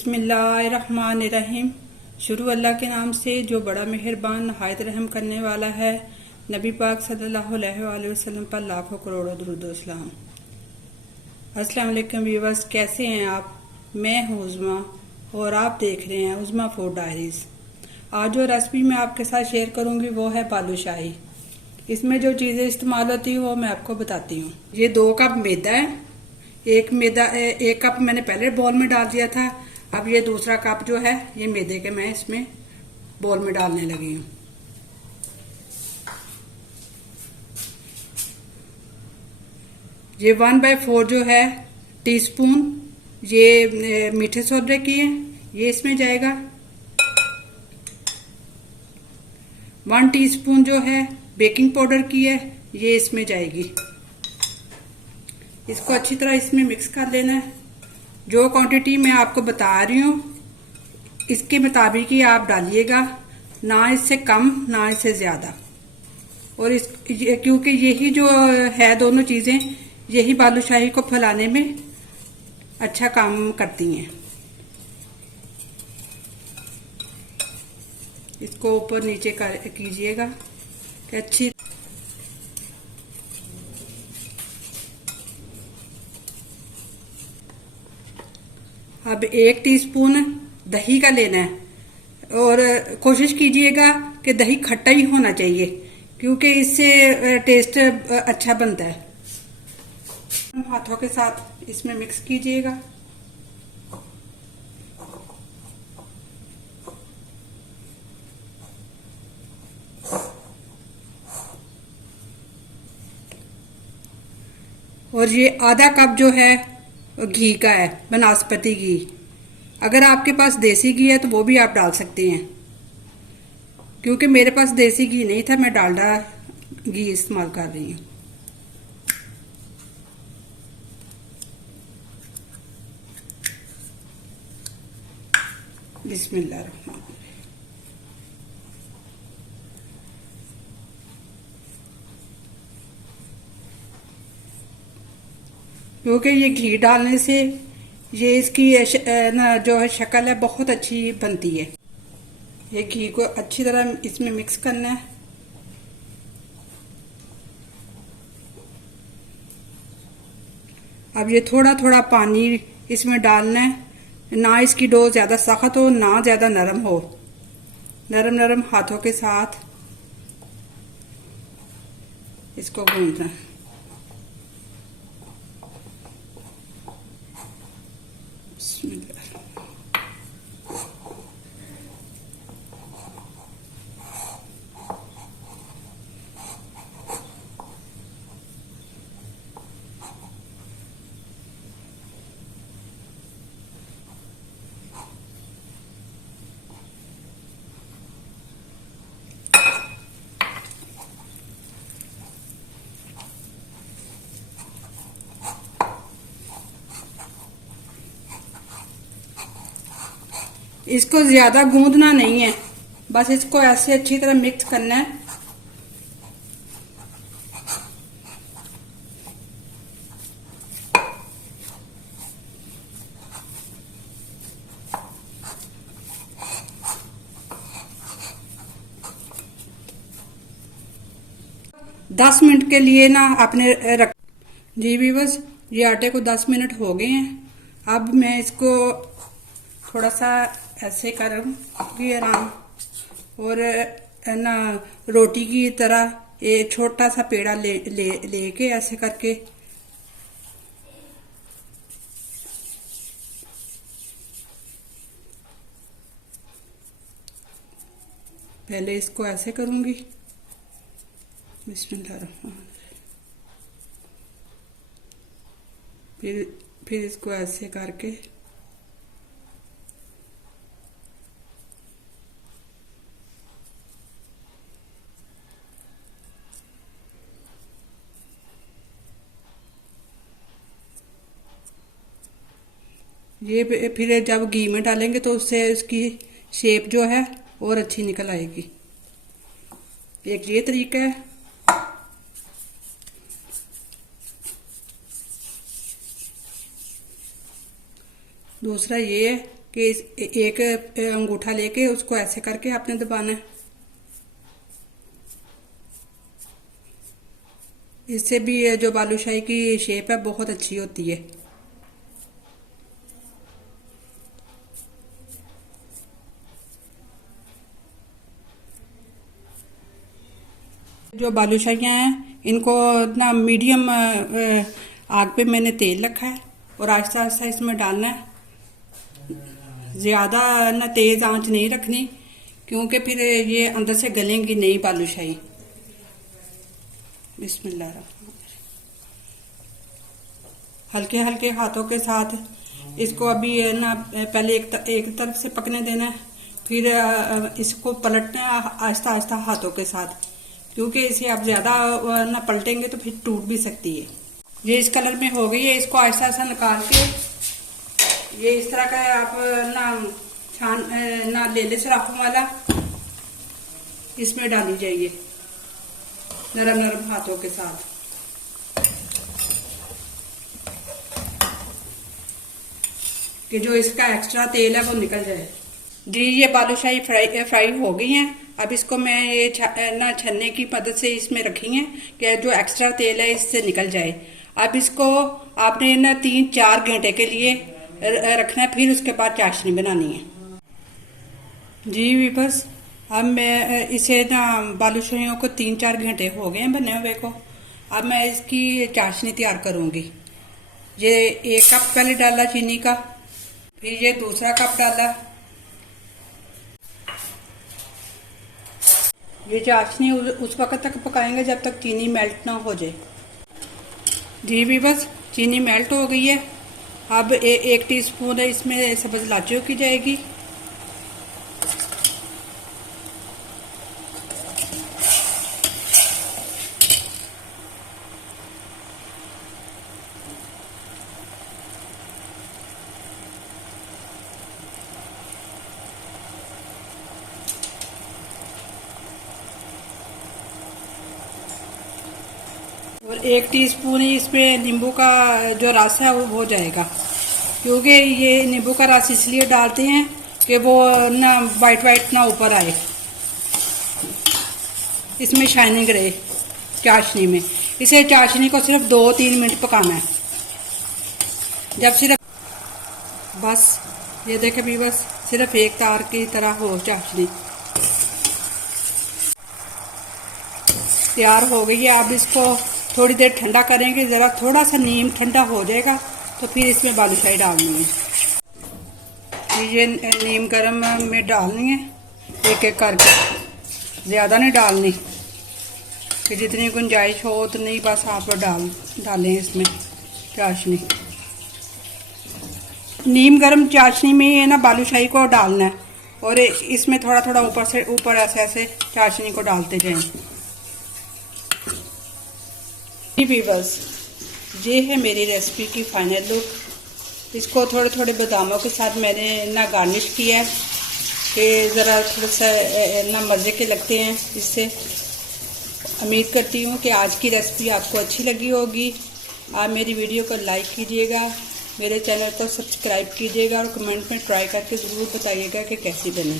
बिस्मिल्लाहिर्रहमानिर्रहीम। शुरू अल्लाह के नाम से जो बड़ा मेहरबान नहायत रहम करने वाला है। नबी पाक सल्लल्लाहु अलैहि वसल्लम पर लाखों करोड़ों दुरूद व सलाम। अस्सलाम वालेकुम व्यूअर्स, कैसे हैं आप? मैं हूँ उज़मा और आप देख रहे हैं उज़मा फूड डायरीज। आज जो रेसिपी मैं आपके साथ शेयर करूंगी वो है बालूशाही। इसमें जो चीज़ें इस्तेमाल होती हैं वो मैं आपको बताती हूँ। ये 2 कप मैदा है। एक कप मैंने पहले बॉल में डाल दिया था। अब ये दूसरा कप जो है ये मैदे के मैं इसमें बॉल में डालने लगी हूँ। ये 1/4 जो है टीस्पून ये मीठे सोडे की है, ये इसमें जाएगा। 1 टीस्पून जो है बेकिंग पाउडर की है, ये इसमें जाएगी। इसको अच्छी तरह इसमें मिक्स कर लेना है। जो क्वांटिटी मैं आपको बता रही हूँ इसके मुताबिक ही आप डालिएगा, ना इससे कम ना इससे ज्यादा। और क्योंकि यही जो है दोनों चीजें यही बालूशाही को फैलाने में अच्छा काम करती हैं। इसको ऊपर नीचे कीजिएगा कि अच्छी। अब 1 टीस्पून दही का लेना है और कोशिश कीजिएगा कि दही खट्टा ही होना चाहिए क्योंकि इससे टेस्ट अच्छा बनता है। हाथों के साथ इसमें मिक्स कीजिएगा। और ये आधा कप जो है घी का है, वनस्पति घी। अगर आपके पास देसी घी है तो वो भी आप डाल सकते हैं। क्योंकि मेरे पास देसी घी नहीं था, मैं डालडा घी इस्तेमाल कर रही हूँ। बिस्मिल्लाहिर्रहमानिर्रहीम। क्योंकि ये घी डालने से ये इसकी ना जो है शक्ल है बहुत अच्छी बनती है। ये घी को अच्छी तरह इसमें मिक्स करना है। अब ये थोड़ा थोड़ा पानी इसमें डालना है, ना इसकी डो ज्यादा सख्त हो ना ज्यादा नरम हो। नरम नरम हाथों के साथ इसको गूंदना है। इसको ज्यादा गूंदना नहीं है, बस इसको ऐसे अच्छी तरह मिक्स करना है। दस मिनट के लिए ना आपने रख। जी व्यूअर्स, ये आटे को 10 मिनट हो गए हैं। अब मैं इसको थोड़ा सा ऐसे करूंगी आराम और ना रोटी की तरह एक छोटा सा पेड़ा लेके ऐसे करके पहले इसको ऐसे करूंगी। बिस्मिल्लाह। फिर इसको ऐसे करके ये फिर जब घी में डालेंगे तो उससे इसकी शेप जो है और अच्छी निकल आएगी। एक ये तरीका है। दूसरा ये है कि एक अंगूठा लेके उसको ऐसे करके आपने दबाना है। इससे भी जो बालूशाही की शेप है बहुत अच्छी होती है। जो बालूशाहियाँ हैं इनको ना मीडियम आग पे मैंने तेल रखा है और आहिस्ता आहिस्ता इसमें डालना है। ज़्यादा ना तेज़ आंच नहीं रखनी क्योंकि फिर ये अंदर से गलेंगी नहीं बालूशाही। बिस्मिल्लाह। हल्के हल्के हाथों के साथ इसको अभी ना पहले एक तरफ से पकने देना है, फिर इसको पलटना है आहिस्ता आहिस्ता हाथों के साथ, क्योंकि इसे आप ज़्यादा ना पलटेंगे तो फिर टूट भी सकती है। ये इस कलर में हो गई है। इसको आहिस्ता आहिस्ता निकाल के ये इस तरह का आप ना छान ना ले ले सुराखों वाला, इसमें डाली जाइए नरम नरम हाथों के साथ। कि जो इसका एक्स्ट्रा तेल है वो निकल जाए। जी ये बालूशाही फ्राई हो गई हैं। अब इसको मैं ये ना छन्ने की मदद से इसमें रखी है कि जो एक्स्ट्रा तेल है इससे निकल जाए। अब इसको आपने ना 3-4 घंटे के लिए रखना है, फिर उसके बाद चाशनी बनानी है। जी बस अब मैं इसे ना बालूशाहियों को 3-4 घंटे हो गए हैं बने हुए को। अब मैं इसकी चाशनी तैयार करूंगी। ये 1 कप पहले डाला चीनी का, फिर ये दूसरा कप डाला। ये चाशनी उस वक्त तक पकाएंगे जब तक चीनी मेल्ट ना हो जाए। जी भी बस चीनी मेल्ट हो गई है। अब 1 टीस्पून इसमें सब्ज इलायची की जाएगी। और 1 टीस्पून ही इसमें नींबू का जो रस है वो हो जाएगा, क्योंकि ये नींबू का रस इसलिए डालते हैं कि वो ना वाइट ना ऊपर आए, इसमें शाइनिंग रहे चाशनी में। इसे चाशनी को सिर्फ 2-3 मिनट पकाना है। जब सिर्फ बस ये देखे भी बस सिर्फ एक तार की तरह हो चाशनी तैयार हो गई है। अब इसको थोड़ी देर ठंडा करेंगे, ज़रा थोड़ा सा नीम ठंडा हो जाएगा तो फिर इसमें बालूशाही डालनी है। ये नीम गरम में डालनी है एक एक करके, ज़्यादा नहीं डालनी कि जितनी गुंजाइश हो उतनी बस आप डालें इसमें चाशनी। नीम गरम चाशनी में है ना बालूशाही को डालना है और इसमें थोड़ा थोड़ा ऊपर ऐसे ऐसे चाशनी को डालते जाएं। भी बस ये है मेरी रेसिपी की फाइनल लुक। इसको थोड़े थोड़े बादामों के साथ मैंने ना गार्निश किया है कि ज़रा थोड़ा सा ना मज़े के लगते हैं। इससे उम्मीद करती हूँ कि आज की रेसिपी आपको अच्छी लगी होगी। आप मेरी वीडियो को लाइक कीजिएगा, मेरे चैनल को सब्सक्राइब कीजिएगा और कमेंट में ट्राई करके ज़रूर बताइएगा कि कैसी बनी।